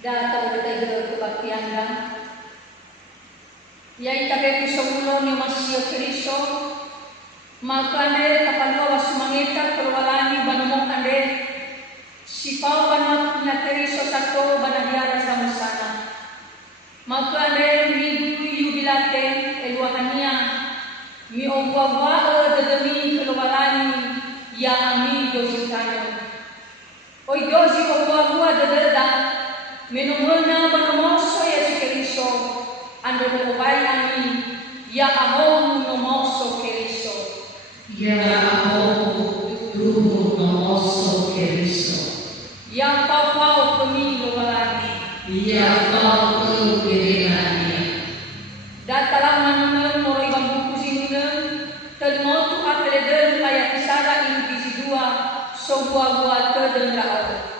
Data berita kebaktian dan yai tabe kusomulo ni Masya Kristo maka ande tapanwa wasumangita perwalani banumong ande sipau banot na Kristo sato banabiara sa musana maka ande midu yubilate eluahania mi ogwagwa dedemi perwalani ya ami dositano oi dosi ogwagwa dededa menumuna banamoso Yesu Kristo ando kubai ami ya amon nomoso Kristo ya amon tuhu nomoso Kristo ya pau pemilu walani ya pau pemilu datalah manunun moroi bambu kusinun telmotu apeleden ayat isara ini bisi dua sobuah-buah kedendrao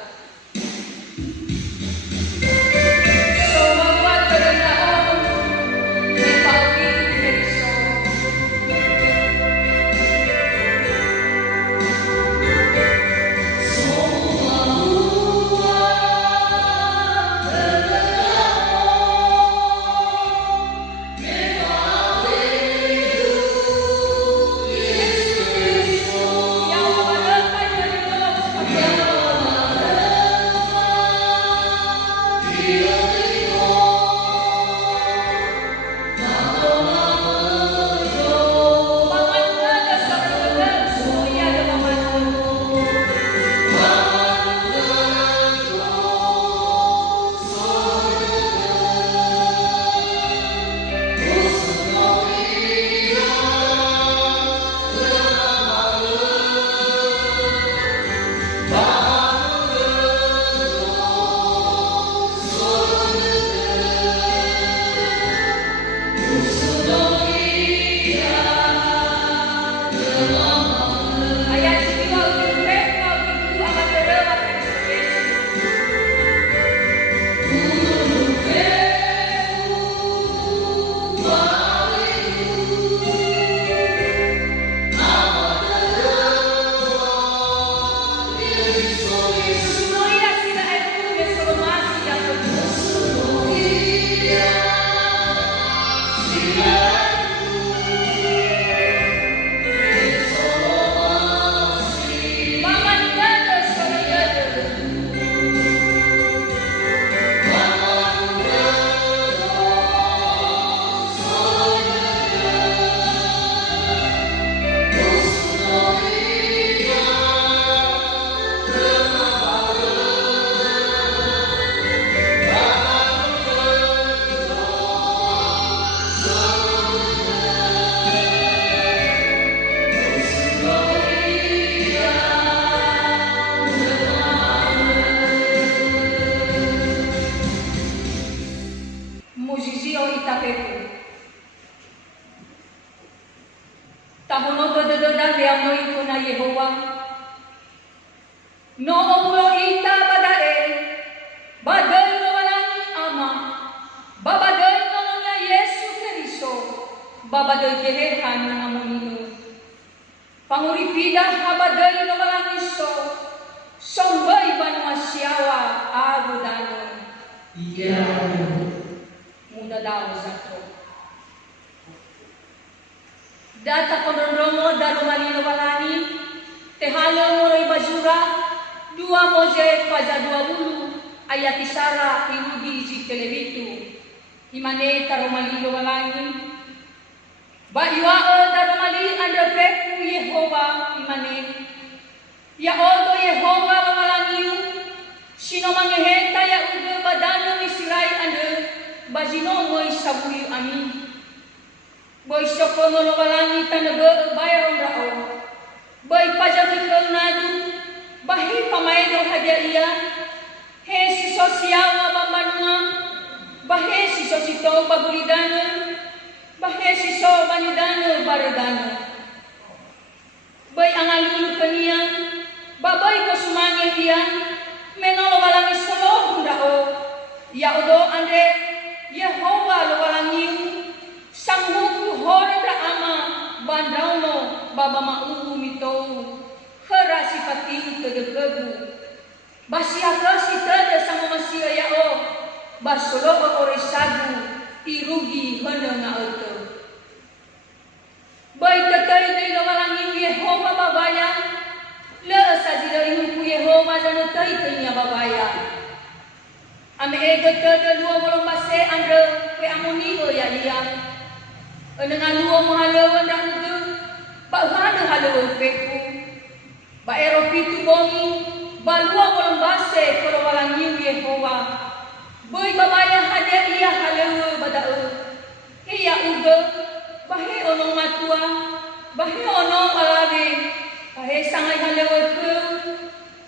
tahono dododan liamno ikuna Yehova no omulo ita badae badai no walani ama babadai no nya Yesu Kristo babadai kehehan amonino panguripida habadai no walani so sombai banwa siawa agudano iya muda daw sakto data kondono daru malino walani tehalo moroi bajura 2 Mose paja 20 ayat isara irudi jikelebitu imane taru malino walani ba iwa daru mali anda peku Yehova imane ya odo Yehova walani sino mangeheta ya ude badano Israel anda bajino moi sabui amin boy sokono no walani tanaga bayarong rao boy pajamikal nadu bahi pamaedo hadiah he si sosiawa bamanwa bahe si sosito bagulidana bahe si so banidana baradana boy angalulu kania baboy ko sumangi dia menolo walangi solo rao ya odo ande Yehova lo walangi sanggup horda ama bandauno baba mauhu mitou hera sifati tegegu basia kasi tada sama masia ya o basolo ore sagu irugi hana nga ito. Baik tetai ni lawalangi Yehova babaya, le sajida ihu Yehova jana tai tainya babaya. Ame ega tada dua bolong base andre pe amoni ya ia. Dengan dua mahalawan dan tu, baghana halawan peku. Ba eropi tu bongi, ba dua bolong base kalau walangi Yehova. Boy babaya hadir ia halawan badau. Ia uga, bahe onong matua, bahe onong alawe, bahe sangai halawan ke,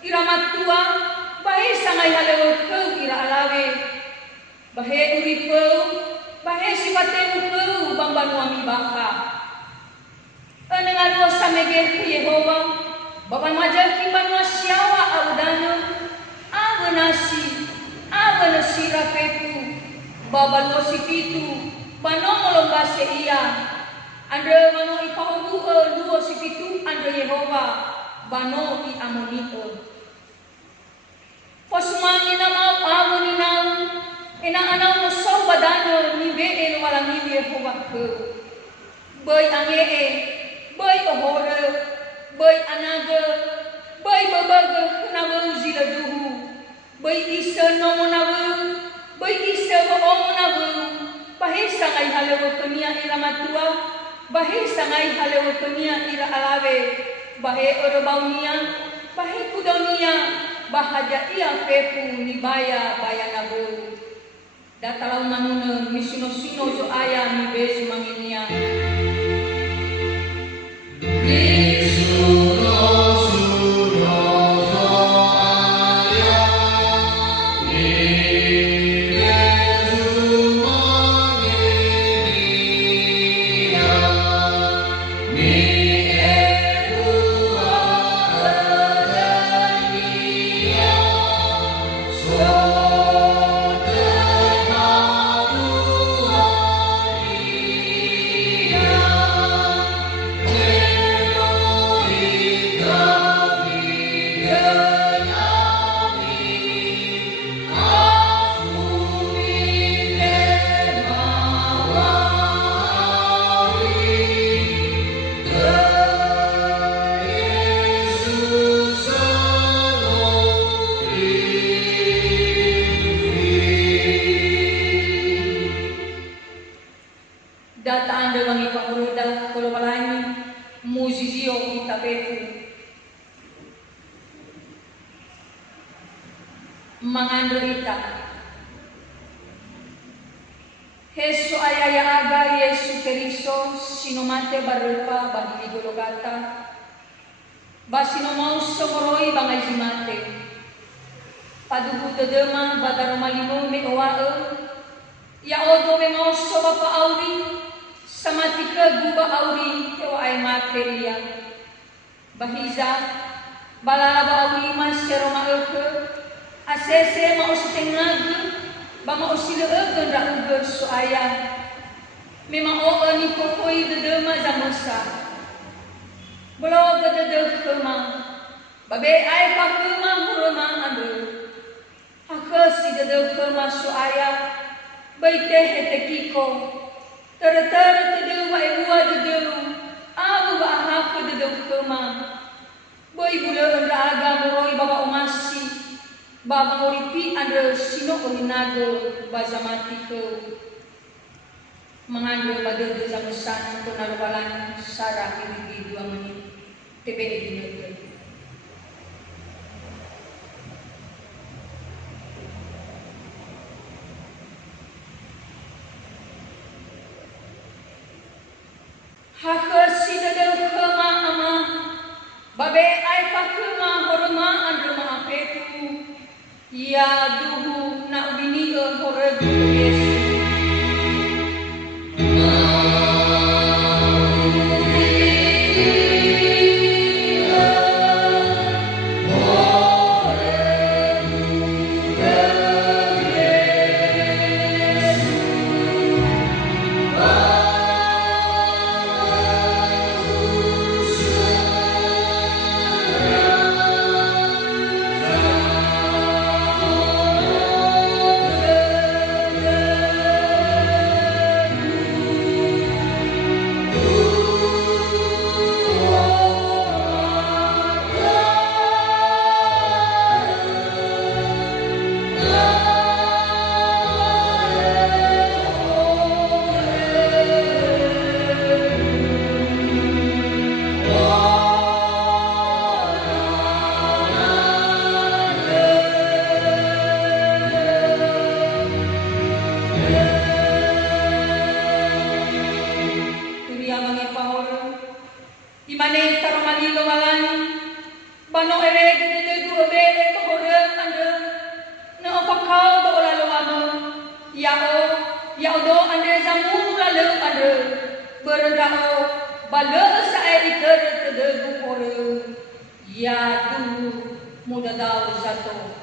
ira matua, bahe sangai halawan ke ira alawe, bahe uripau, bahe sifate ukau bambanu ami baka. Dengan dosa meger ke Yehova, bapan majar kiban wasyawa audana, awenasi, awenasi rapeku, baban wasipitu, bano molombase iya, andre mano ipahu dua sipitu andre Yehova, bano i amonito. Posmangi nama amoninau, enang-anang musau badano ni be walang ni Yehova ke. Boy angee, boy ohore, boy anaga, boy babaga nawa zila duhu, boy isa nomo nawa, boy isa moomo nawa, bahe sangai halawa kenia ira matua, bahe sangai halawa kenia ira alawe, bahe orobaunia, bahe kudonia, bahaja ia pepu ni baya nawa. Datalau manuna misino-sino jo aya mi besu manginia. Data anda wangi pakuruda kalau malani muzizio itapefu manganderita Yesu ayaya aga Yesu Kristo sinomate barupa bagi gologata basinomau somoroi bangai jimate paduhu tedema badaromalimo me oae ya odo me mau soba pa auri samatika guba auri tewa ay materia bahiza balalaba auri mas seroma eke asese mau setengah ba mau sila eke nda uga so ayah memang o ni kokoi dedema zamosa bolo gede kema babe ay pakema murama ande akasi dede kema so ayah baite hetekiko ter tedeu wa ewa dedeu abu ba hak dedeu kema boy bula anda aga moroi baba umasi baba moripi anda sino olinago bazamati ke mengandung pada desa besar penalwalan sarah individu amani tebe dinyo hakasi dadau kema ama babe ai pakema horma andrema apetu ya duhu nak bini horegu Yesus Imane taromali lowalani, bano ere gede du ebe e kohore ande, na opakau do olalawano, yao do ande zamun lalu ande, berendao bale sae iker tede bukore, ya du mudadau zato.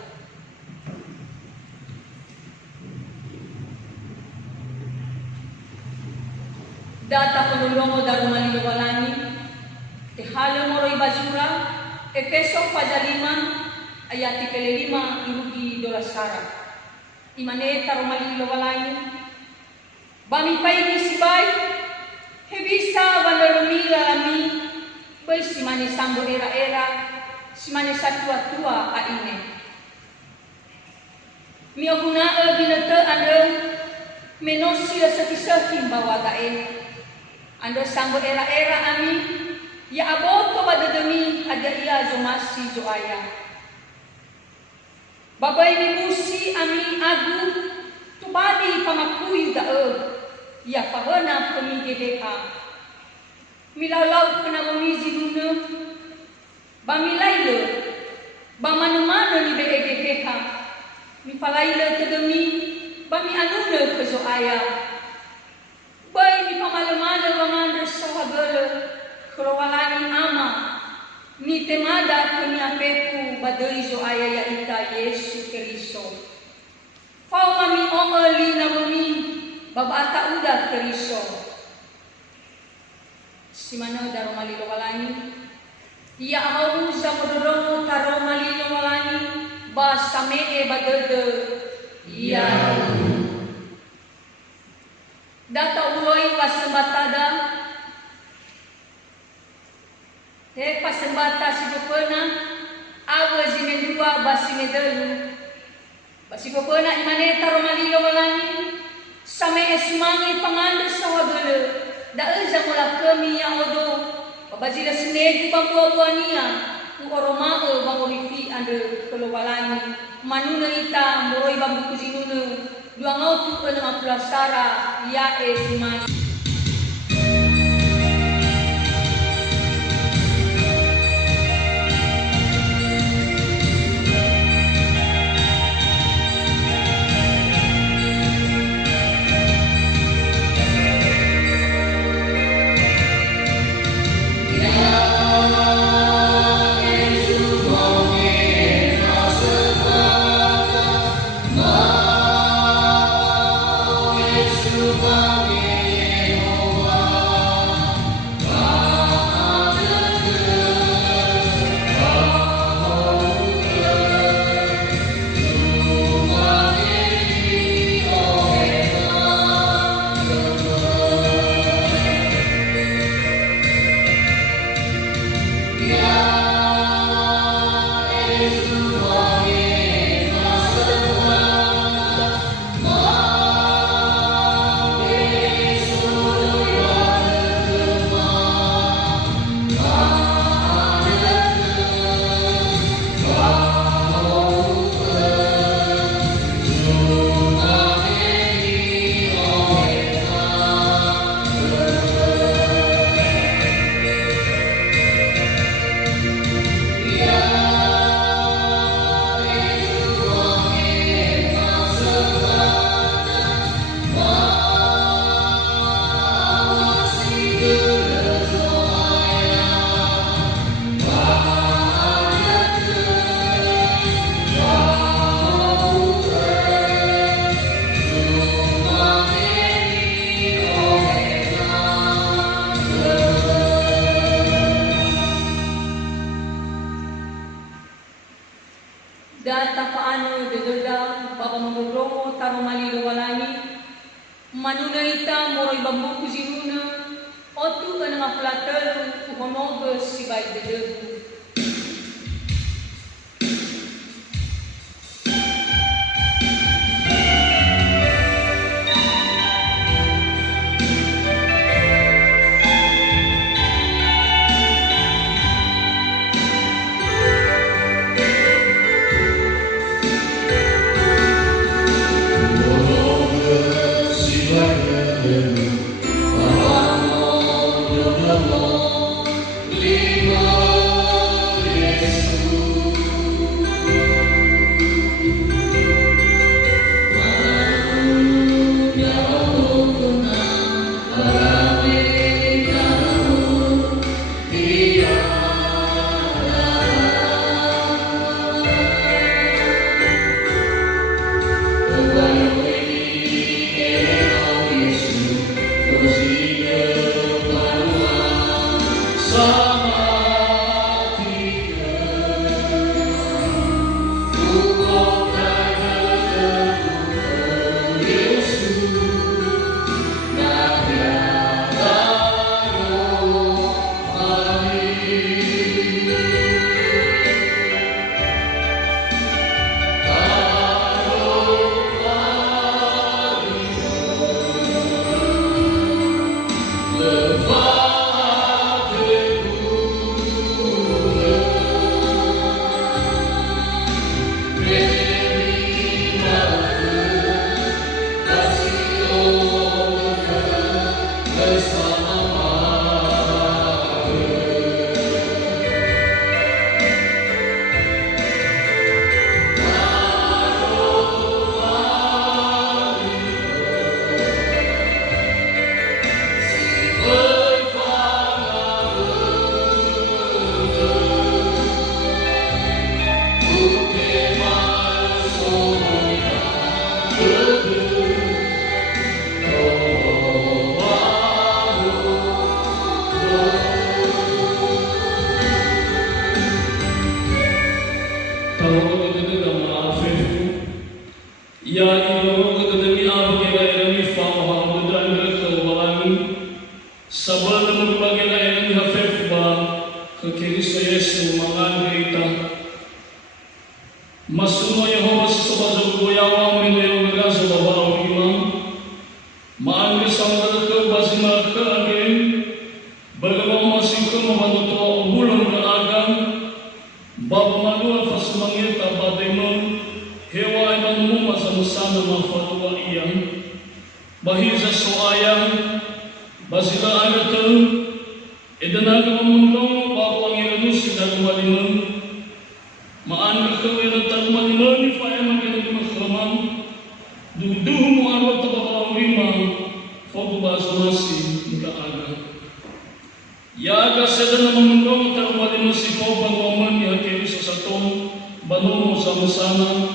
Data penulungo darumali lowalani, Tehalo moroi basura, Efeso pajalima, ayat 5 irugi dolasara. Imane taromali lowalani, bami paini sibai, hebisa valermi lalami, bel simane sambo era, simane satua aine. Mioguna binete ande, menosi saki bawa dae. Anda sambo era ami, ya aboto badadami ada ia zomasi zoaya. Babai bibusi ami agu, tubadi pamakuyu dae, ya pahana pemigeheha. Milau penabamizi duna, bamilaile, bamanumana ni beegeheha. Mipalaile tedemi, bami anuna kezoaya. Bai ni pamalamana banganda sahagala kerowalani ama ni temada kenya pepu badai zo ayaya ita Yesu Kristo. Fau mami omeli na mami babata uda Kristo. Simana daromali lowalani ia au za modoromo taromali lowalani ba samee badede ia data uloi pasembatada, pasembata sigopena, awa zimendua basi medelu, basi gopena imane taromali lowalani, same esmangi pangander sawagele, daeza mula kami yang odo, babazila senegu bangkuabuania, uoromao bangolifi ande kelowalani, manuna ita moroi bambu kuzinuna. Dua ngau tu dengan pulasara ya esman. Data paano dededa baba mangoromo taromali lowalani manunaita moroi bambu kuzinuna otu kanang platel uhonogo sibai dedebu. Sibai Masuno Yehova sesuatu goyawang menyeru gaza bawa imam, maan kesanggar ke basima ke agen, bagaimana masih ke membantu tua bulan ke agan, bab manua fasumangir tabadema, hewa ibamu masa musana mafatua iyang, bahiza soayang, basila agatu, edenaga memundong bab wangiranus dan malima. Maan berkawin tak mani faya makin berkhaman duduh mu arwah tabakal lima foto bahasa masih tidak ada ya aga sedang memendong tak mani masih foto bangunan yang kiri sesatong bangun sama-sama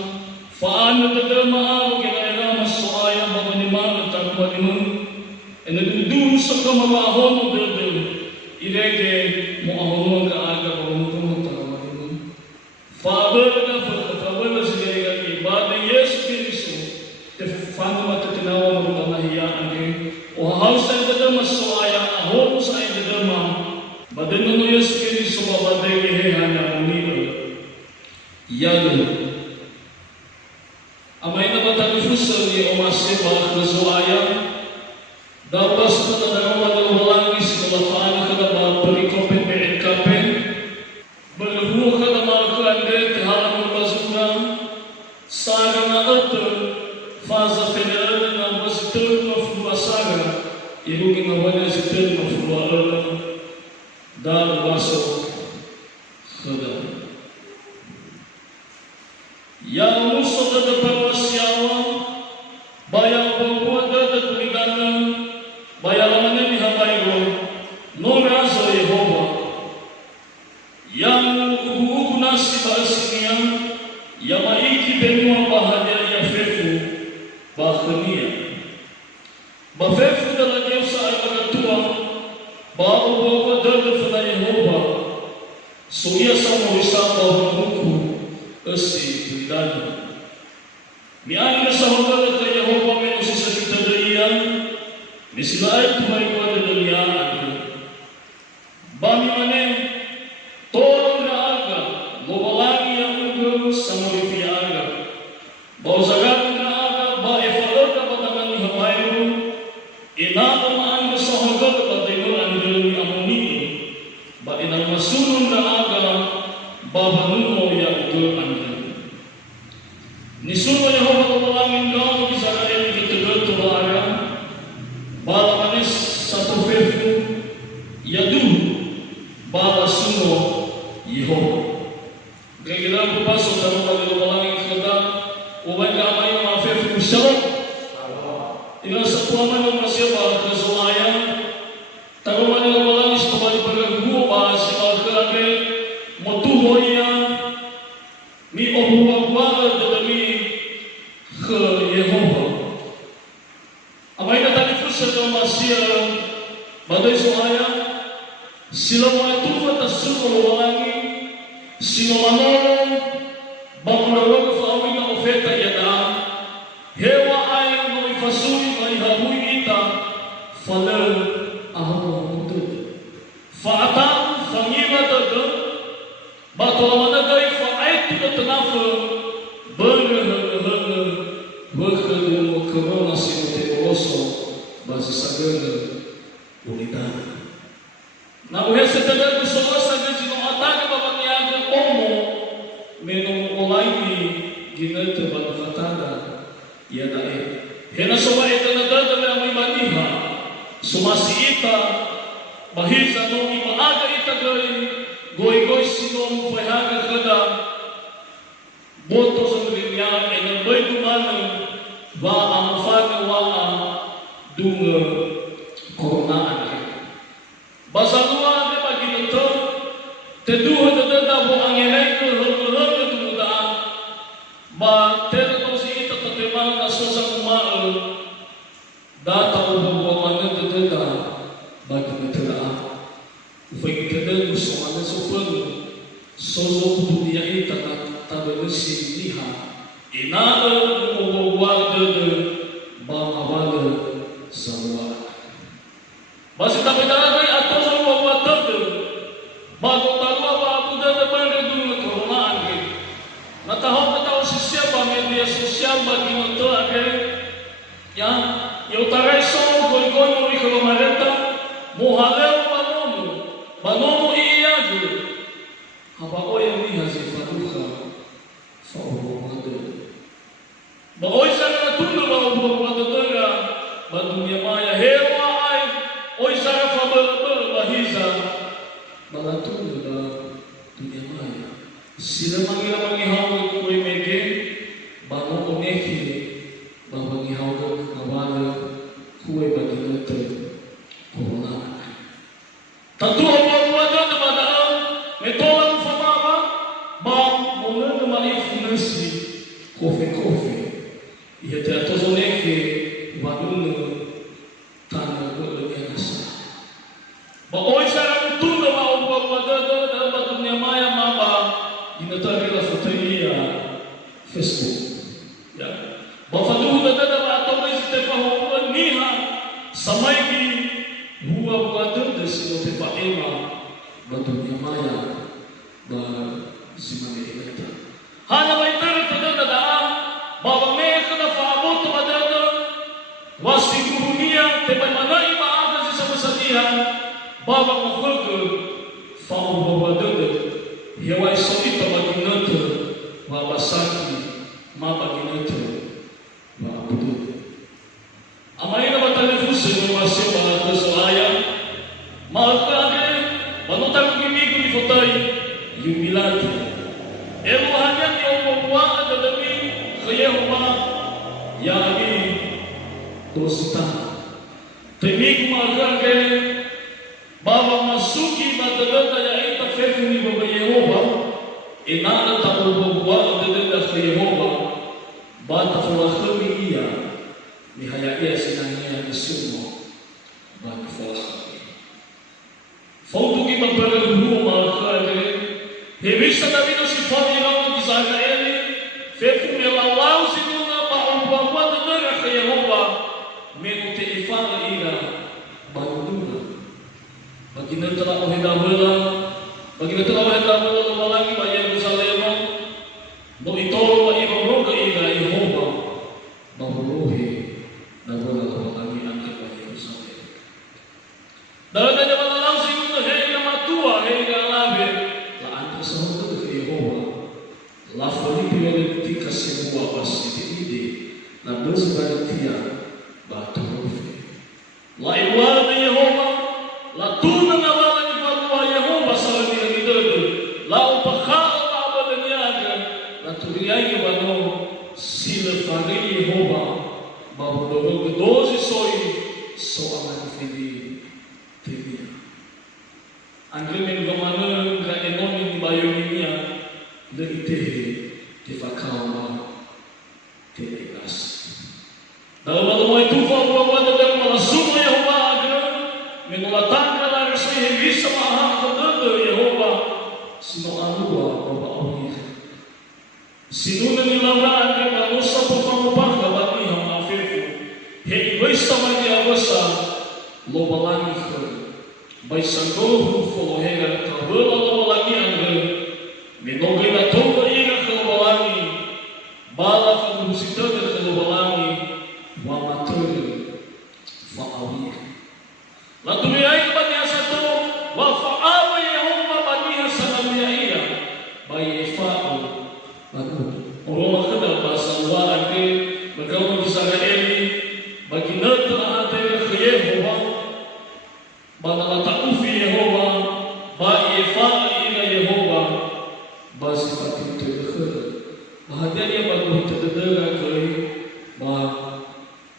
faan tetap maaf kira-kira masoaya babani mana tak mani ene duduh sekamabahon dede irege mu ahon ka aga bangun Fabel segala ibadah Yesus Kristus tefano matutinawa merubah hiyaan ke hal saya tidak masuk ayat ahok saya tidak mah badan no Yesus Kristus babadai hanya munir yalu amai na batang fusel ni omase balak nazuaya dapat setelah dalam walang setelah faan kada ba perikopen beikapen berhu kada Saga fasa federal na basitur na fuwa saga ibu ngawanya situr na fuwa dar waso khada yang musuh ada perwasiawa bayang pembuat ada tuligana bayang lamanya ni habairo norazo Yehova yang ugu nasi balasinya yang maiki benua bahagia ya fefu bahania bafefu dalam Yesus ayat tua bahawa dada fana Yehova suya sama wisata hukum esi bidana mian sahabat ke Yehova menusi sakita dia misalnya tumai pada dunia bami ane tolong raga mobalangi yang ugur sama rifiaga bahwa zakat raga ba efaloka batangan habayu inata maan sahabat bataimul andalmi amuni ba inal masunun raga ba banuno yang ugur andal nisuno Yehova mobalangin daw kisagain kitigal tulaga bala manis satu fefu yadu bala suno Yehova kailangan papasok sa mga lumalangin kada ubay kamay ng mga fefu shalom ilang sa puwaman ng masyaba kasulaya taruman ng lumalangin sa tumali pagkaguwa si Malkake matuhoy ni obuwagwala dadami ke Yehova amay natalipos sa masya baday suhaya sila mga tuwa tasuro lumalangin sino manolong bangulawag faawin na ofeta yada hewa ayang mga fasuri may habuy ita falal ahong muntut faatang fangiba daga bato amanagay faait na tanafa bergahagahaga berkadung corona sinoteboloso basi sagana unita ginete bagkatada ya dae hena soba eta nagada na may maniha sumasi ita bahisa no imaaga ita goy sinom fahaga kada boto sa dunya en bay dumano wa amfaga wa dunga corona basalua de baginato teduha dadada mo ang iray ko hulog dumudaan ba tera ko si ita tatemang na susang umaal data ububuan na dadada baginato ufay kita gusto mana sufan sozo dunia ita tabesin niha inaal ububuan dadada bangawala sawa basi tapitagay ato sa ububuan dadada bago talwa ba ako dadada dulu koronaan natahok si siapa media sosial bagi moto agak ya utarai so goy muri ko mareta muhalel banomu iya ju haba oya mi hazi faduha fa ubuwadu ba oy sana tulu ba ubuwadu daga ba dunia maya hewa ay oy sana fa bahiza ba tulu ba dunia maya sila mangihaw ko koy mege bano oneki ba mangihaw ko nawala kuwe ba dinato corona Tentu Allah na madaan, may tolang famama, muna na ma-influence kofe. Iya teato zoneke, wanun tanah golongnya nasa. Baoy sarang tunda maupang madada dalam dunia maya mama, dinatari la fotoia Facebook. Ya, bafadu dadada atau may sitepahuan niha samay ki huwa wadada sino tepaema badunia maya ba simane ilata hana baitara tadada baba me kana faabot madada wasigunia tepamanai maaga sa masadihan baba mafulk faabu wadada yawa isawita baginata wabasaki mabaginata waabudu amaina batalifusi masih bahasa selaya malkade banutan gimigo ni fotai yumilati elu hanya ni omwa adami khayehuma yani dosta temig malkade baba masuki badalata ya ita fefu ni baba Yehova inana tabubwa adada khayehova bata fulakhami iya ni hayati sinanya isumo bata fulakhami Fautu ki magpagaguru malakade hebisa na bino si Fadilaw di Zagaeli fefu melalaw sinuna paumpamwa na kay Yehova menuti ifang ira baguduna baginatala o hidawala lumalangi ba Yerusalem no itoro ba ibang ira Yehova mahuruhi na wala lumalangi ang kay Yerusalem dahil na malalang siguro hega matua hega labe la anto sa hundo kay Yehova la Filipi tika sebuah wasiti ide na bezbaritia baturofe la iwala na Yehova la tuna na wala ni Padua Yehova sa lamina ni Dodo la upakao na abada niyaga la turiyay wano sila fari Yehova mabudog dozi soy so aman fili Tevia. Andre men gomana ga enomi bayonia le itehe te fakama te egas. Dalam mo itu fa wa da malasumo Yehova aga menulatan kala rasa bisa maha kodado Yehova sino anua baba awir. Sino na nilawra aga manusa po famupaka bani ha afefu. He iwesta magi awasa lobalangi by sango folohera kabula lobalangi angre menoge na toba ira lobalangi bala fagusita de lobalangi wa matur fa awi la tumiai bani asato wa fa awi Yehova bani hasanamia by ifa'u banu oro kada Bana taufi Yehova, ba Yefa ina Yehova, ba sifat itu dekher. Bahagia dia bagu tedera koi, ba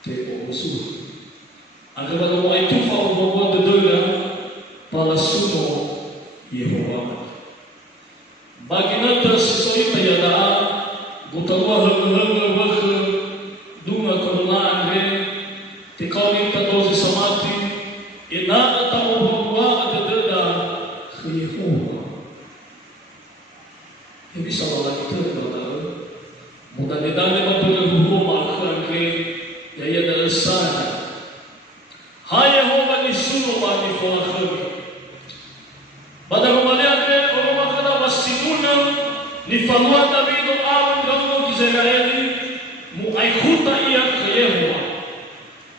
teko usuh. Agar bagu wa itu fa ubawa tedera, pala suno Yehova. Bagi nata sisoi tayada, butawa hege wege dunga korunaan re, tikawin tadosi samati, ina atau bahwa ada deda ke Yehova. Ini salah itu adalah mudah-mudahan memperlukan makhluk ke yaya dalam sana. Hai Yehova disuruh bagi fakir. Pada kembalian ke orang kata basimuna ni falwa David awan kamu Israeli mu aikuta ia ke Yehova.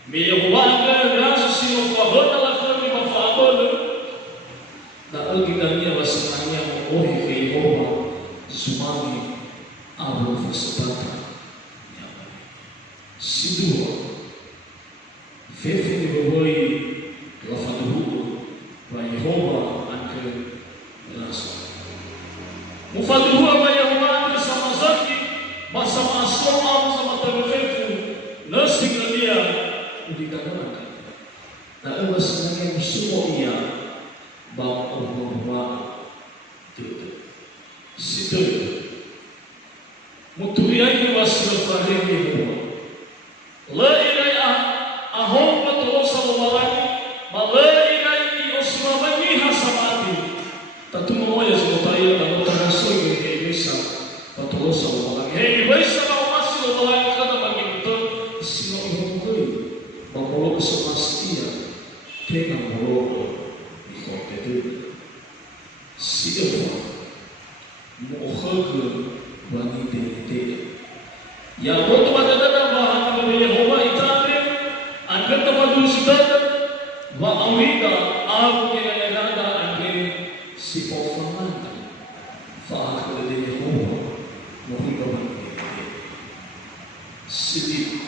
Me Yehova ke rasa sino fahona la kami mafabol. Da algidania wasananya mohi ke Yehova sumami abu fasabata. Sidua fefe ni boi la faduhu wa Yehova anke rasa. Mufadhuwa wa Yehova sama zaki bersama asma sama terfefu nasi dia dikatakan. Tak ada sebenarnya semua ia bahawa itu situ muturiai wasil fahim Yehova. La ilaha ahom betul sallallahu la ilaha osmabani hasamati. Tatu moya semutai dan terasoi ke Indonesia betul sallallahu. Hei baisa wasil sallallahu kata bagi betul sino ihoi. Bangolo kesemastia dengan bangolo di kota itu siapa mukhag bani dete ya waktu ada bahan dari Yehova itare akan tempat sudah wa awida aku yang ada angin sifofaman fa dari Yehova muhibaban sidip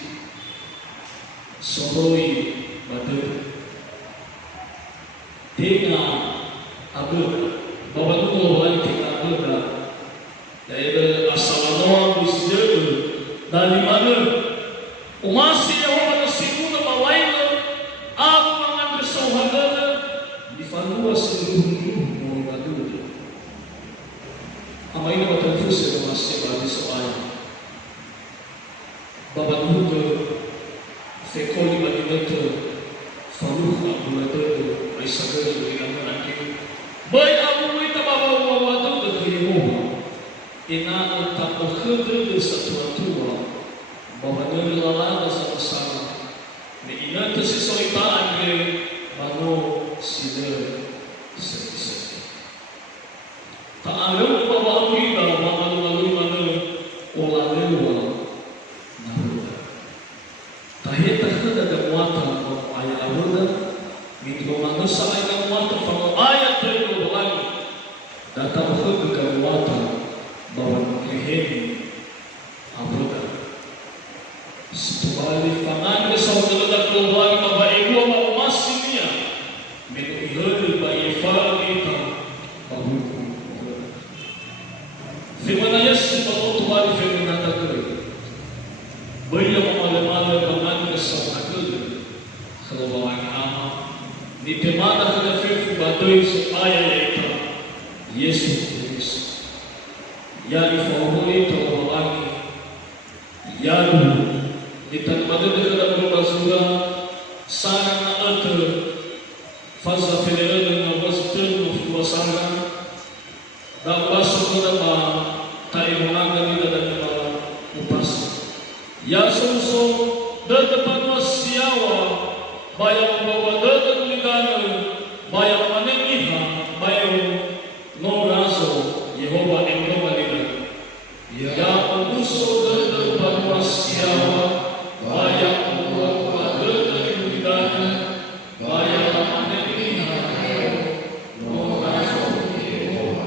sohoi batu tega abu bawa tu orang tega abu dah dari asal awal bisjul dari mana umasi Yehova nasikuna bawaina abu mengambil sauhagana di falua seluruh mau batu ama ini betul fusi masih bagi soal bawa tu Sekoli bagi betul, faluh abu betul, aisyah betul dengan nanti. Baik abu kita bawa waktu ke Yehova, ina tak berkhidmat satu tua, bawa dari lalana sama-sama. Ina tersisoritaan ke bano sida sedi. Tak ada bawa abu kita bawa lalu mana olah lewa. Tahit ada muatan ayat abuda, minggu manusia ayat muatan pada ayat terlalu lagi. Datang ke muatan bahwa kehini abuda. Setelah pangan saudara keluar bahwa ibu mau masihnya, minggu ihul bayi kita bahu. Firman Yesus bahwa Tuhan firman kata banyak malam-malam bermain bersama aku kalau bawa nama di tempat ada firman batui supaya itu Yesus Kristus yang difahami terlalu yang di tempat itu ada berbahasa sangat ada fasa federal dengan bahasa bahasa dan bahasa kita tak menangani dan upas. Ya sumsum depan wasiawa bayang bawa depan ligana bayang manengiha bayang no raso Yehova engkau liga ya usul depan wasiawa bayang bawa depan ligana bayang manengiha no raso Yehova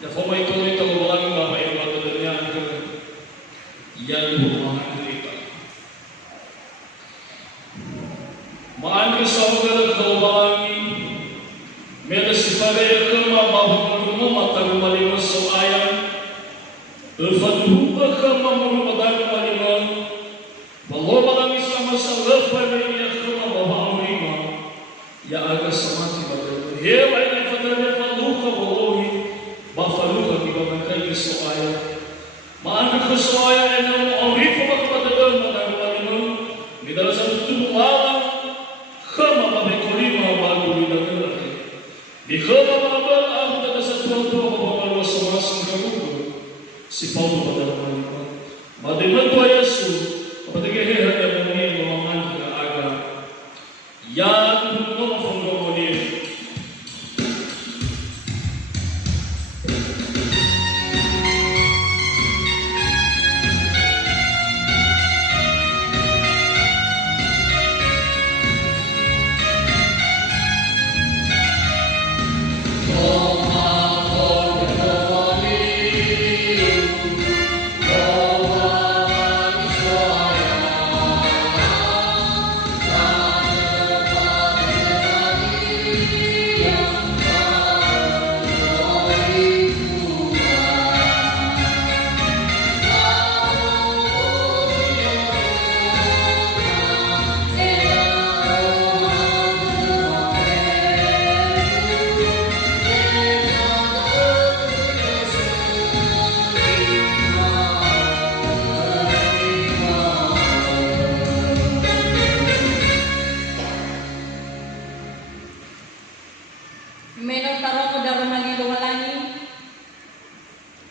ya forma itu orang bapak yang bawa dunia yang Maafkan saudara kau balangi sagaya kema bahu mata malima so ayam fatuhu kema mata malima bahwa malam sama salafa ya kema bahu malima ya aga samati badal hewa ini fadale faluka wahi bafaluka kibakai so ayam maana ko so ayam eno aurifa bakbadal mata malima midala satu tuwala kema babe kolima balu dinagara di khaba babal ang tada sa tuwa babal wasawas ng karugo si Paulo pada malima madiman to Yesu kapag hehe hada mo ni mamangan ka aga ya tuwa mafungo mo ni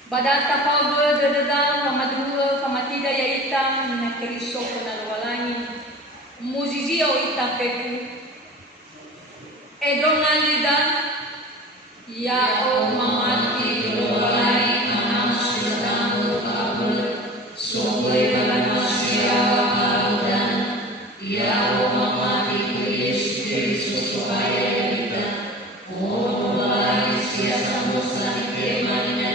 Badata pau dededa pamadua pamatida ya ita na keriso na walani muzizia o ita peku edonalida ya o mamati walani anamu kabul sobe balamasia arudan ya o mamati keriso supaya ita o walani sia samusa kemanya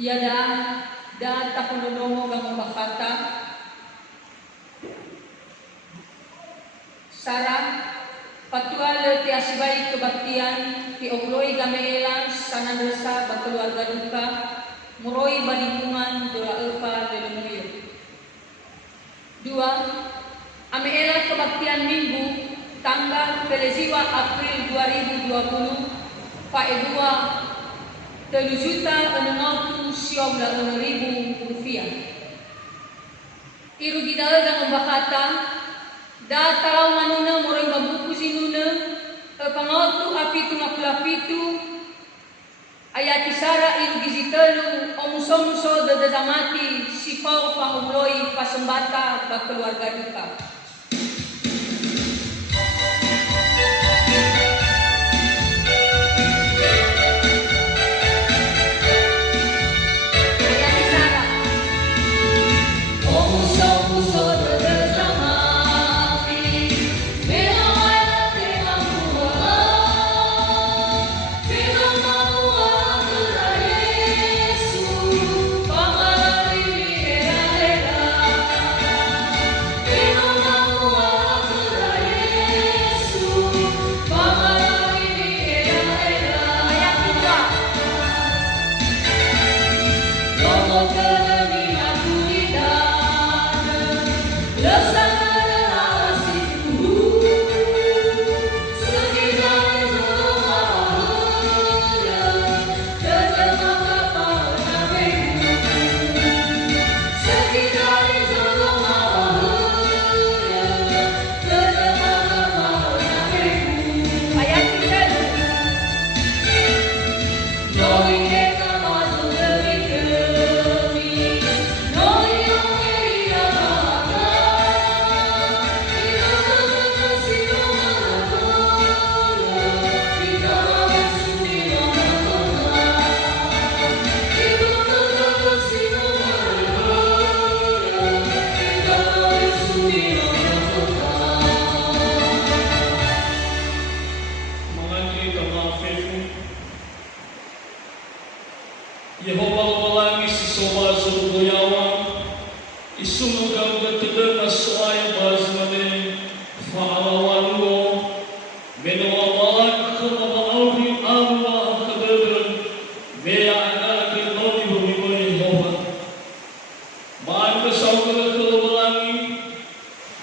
Yada da tapunono gamong bakata Sara patual ti asibay kebaktian ti okloy gamelan sanadesa bakeluarga duka muroy balingkungan dola epa delumuyo. 2. Ameela kebaktian minggu tanggal 13 April 2020 paedua 3.690.000 rupiah. Irugi dagang bakata da talaw manuna moray mabuku sinuna pangotu apitu ngapulapitu ayati sara irugi zitelu omuso-muso dadamati sipaw panguloy pasembata keluarga duka.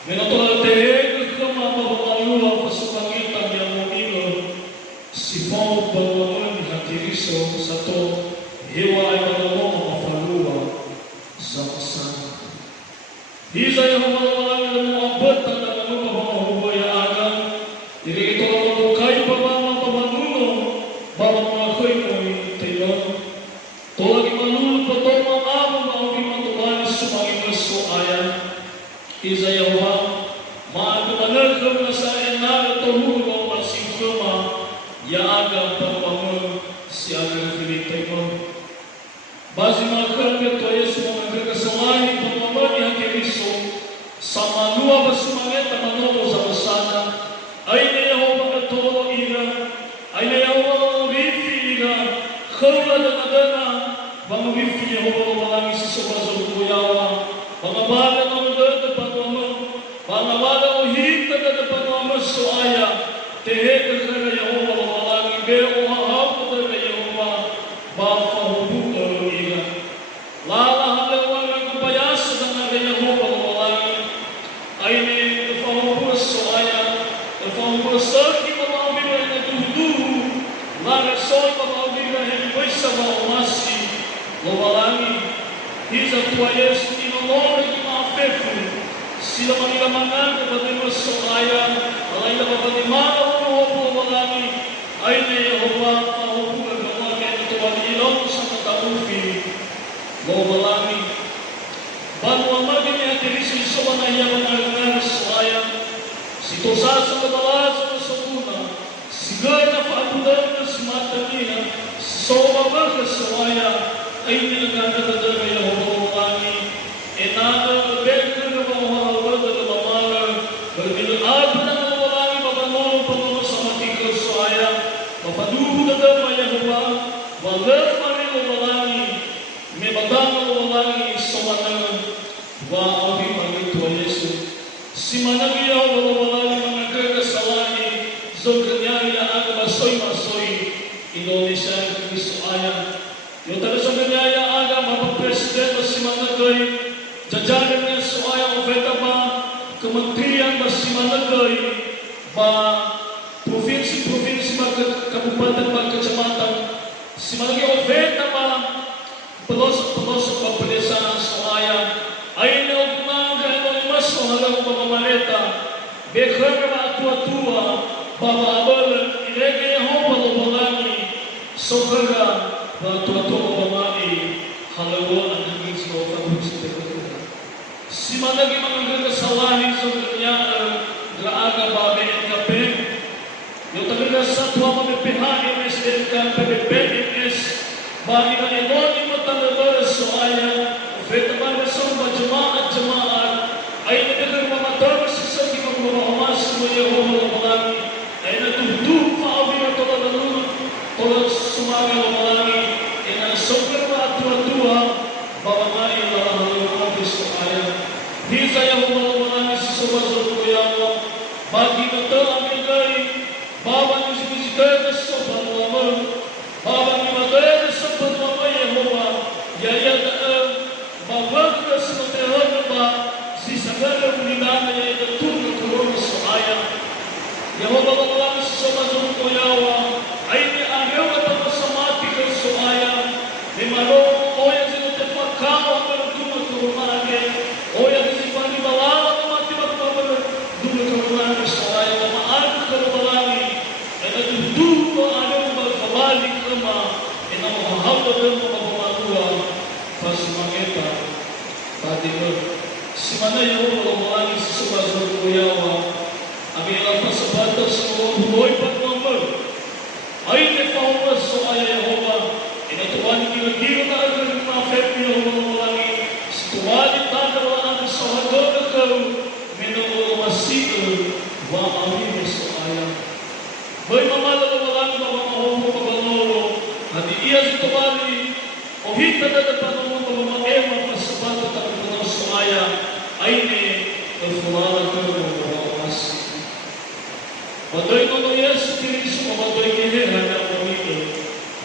Menotol tehe kama babalu pasukangitan yang mungilo sifau bangun hatiriso satu hewa yang mau mafalua sama-sama. Hiza yang mawalan dan muabot tanda nama babalu ya aga diri itu bukai babama babalu baba mengakai kami tayon tolagi malul patoma ama mau dimatukan sumagi mesu ayat. Hiza yang maagamalag na sa enal tumulong masing kuma ya aga pagbangon si aga Filipay mo. Basi makakagad to Yesu mga kagasawahin pagmamani ang Kiriso sa manua basumangit na manolo sa basana ay na Yehova katolo ira ay na Yehova mamuhifi ira kaula na nadana mamuhifi Yehova malangi sa subasong kuyawa mga bala na nadana pagmamang Pangawala uhit na dadapan mo suaya, tehe ka na Yehova mamalagi, beo mahap ka na Yehova, mapahubu ka ina. Lala halawa ng kapayasa na Yehova mamalagi, ay ni napahubu suaya, napahubu sa aking mamamibay na duduhu, larasoy mamamibay na ibay sa maumasi, mamalagi. Hiza tua Yesu inomore ki maafefu, sila manilamangan kepada Messiah, alai dapat dimana orang walami, aine Yehova mahu berdoa Tuhan ilmu sama tahufi, walami. Banu amagin yang dirisi semana yang mengalir Messiah, situasa sebelah sebuna, segala fakulan semata dia, semua Messiah, aine negara negara Yehova walami, enada berbekan berbila apa dengan orang babanol penuh sama tiga saya bapaduhu dalam Yehova walau mari mewalangi membadang mewalangi semana wa abi bagi Tuhan Yesus si mana Yehova mewalangi mengakai kesalahan zognya yang ada masoi Indonesia Kristo ayah yo tadi zognya yang ada bapak presiden si mana gay jajarannya soaya ofeta ba kementerian masih malagay ba provinsi ba kabupaten ba kecamatan si malagay ofeta ba pelosok ba pedesaan soaya ay naugma gano'y mas mahalagang pamamareta bekar ba atua-tua bababal ilagay Yehova lumalani sokaga ba atua-tua bamai halawa ang hanggang sa kabupaten si mana lagi mengenai kesalahan sebenarnya geraga babe NKP yang terkena satu apa BPH MSDK PBPMS bagi meneloni matang soalnya veteran bersama jemaat aina dengan mematar sisa di bawah emas semuanya melalui aina tuh fa'awi tolong semuanya melalui dengan sopir tua bawa mai dalam habis soalnya Hiza yang melalui sesuatu yang bagi betul ambilai, bawa nisbisikai kesopan wama, bawa nimagai kesopan wama Yehova, ya bawa kesopan wama, si segala bunyinya yang betul turun soaya, Yehova melalui sesuatu yang ini akhir atau samati kesoaya, memang orang yang tepat kau berdua turun lagi. Oh yang disifani balawa mati bakal dulu keruman soalnya maaf kerumalani ada dulu ada kembali kema ina mahal dan pemahaman pas mangeta tadi si mana yang kerumalani sesuatu yawa ambil apa sebatas semua boy pat nomor ai ne pauwa soalnya Yehova ina tuan kira-kira tak ada maafet Yehova Tuwali tadwa ang sahagot ko minulo masito wa amin soaya. Boy mamalo walang mamaho pabanolo hadi iya si tuwali o hita na panon pamamaema pasabato ta kuno soaya aine tuwala ko was. Badoy no Yesu Kristo badoy kehe hana pamito.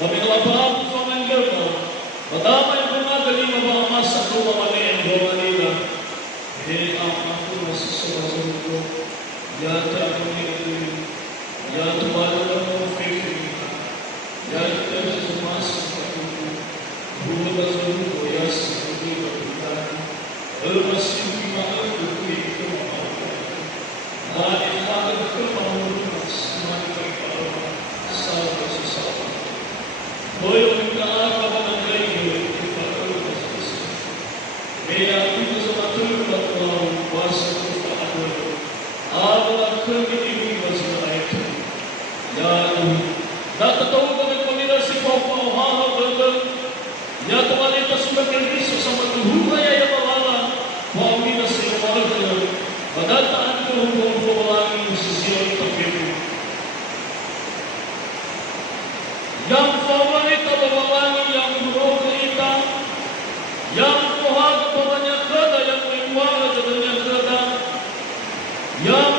Babila pa po manggaba. Badamay ko na dali mabama sa tuwa mali ang buwan nila. Ang ako masasuwa Ya Tuhan, ya Tuhan Allah fikir, ya Tuhan semas aku, buat aku ya seperti berbuat, lepasin kita aku itu mau, dan itu aku mau semua kita sahabat sesama, boleh kita apa lagi kita terus, biar kita semua terus kuasa kita aku. Alam kami masih itu. Ya, data tahu kami kombinasi kau hal betul. Ya Tuhan itu sebagai Kristus sama Tuhan ya bawala. Kau ini nasi bawala. Padahal tak ada hukum lagi sesiapa itu. Yang bawala itu bawala yang buruk kita. Yang Tuhan banyak kerja yang mewah jadinya kerja. Yang